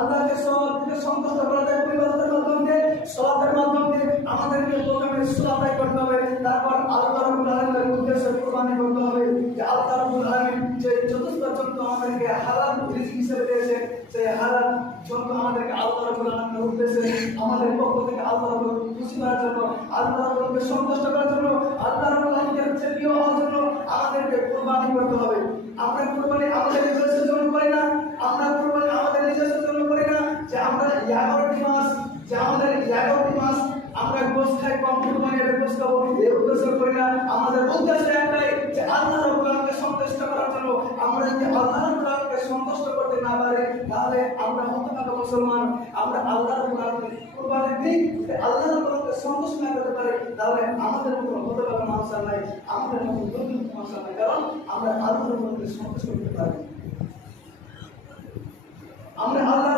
আল্লাহকে সন্তুষ্ট করা যায় পরিবারের মাধ্যমে, সলাতের মাধ্যমে। আমাদেরকে প্রথমে সলাত আদায় করতে হবে, তারপর আল্লাহ রাব্বুল আলামিনের উদ্দেশ্যে কুরবানি করতে হবে। যে আল্লাহ রাব্বুল আলামিন যে চতুর্থ জন্তু আমাদেরকে হালাল রিজিক হিসেবে দিয়েছেন, সেই হালাল জন্তু আমাদেরকে আল্লাহ রাব্বুল আলামিনের উদ্দেশ্যে আমাদের পক্ষ থেকে আল্লাহ রাব্বুল খুশি করার জন্য, আল্লাহ রাব্বুলকে সন্তুষ্ট করার জন্য, আল্লাহ রাব্বুল আলামিনের প্রিয় হওয়ার জন্য আমাদেরকে কুরবানি করতে হবে। আমরা কুরবানি আমাদের নিজস্বের জন্য করি না, আমরা কুরবানি আমাদের নিজস্বের জন্য করি না যে আমরা 11টি মাস, যে আমাদের 11টি মাস আমরা গোশ খাই, কম কুরবানির গোশ খাবো, এই উদ্দেশ্য করি না। আমাদের উদ্দেশ্য একটাই যে আল্লাহ রাব্বুল আলামিনকে সন্তুষ্ট করার জন্য। আমরা যদি আল্লাহ রাব্বুল আলামিনকে সন্তুষ্ট করতে না পারি, তাহলে আমরা হতভাগা মুসলমান। আমরা আল্লাহ রাব্বুল আলামিনকে কুরবানি দিই, আল্লাহ রাব্বুল আলামিনকে সন্তুষ্ট না করতে পারি, তাহলে আমাদের মতো হতভাগা মানুষ আর নাই, আমাদের মতো দুর্নীতি মানুষ আর নাই। কারণ আমরা আল্লাহ রাব্বুল আলামিনকে সন্তুষ্ট করতে পারি। আমরা আল্লাহ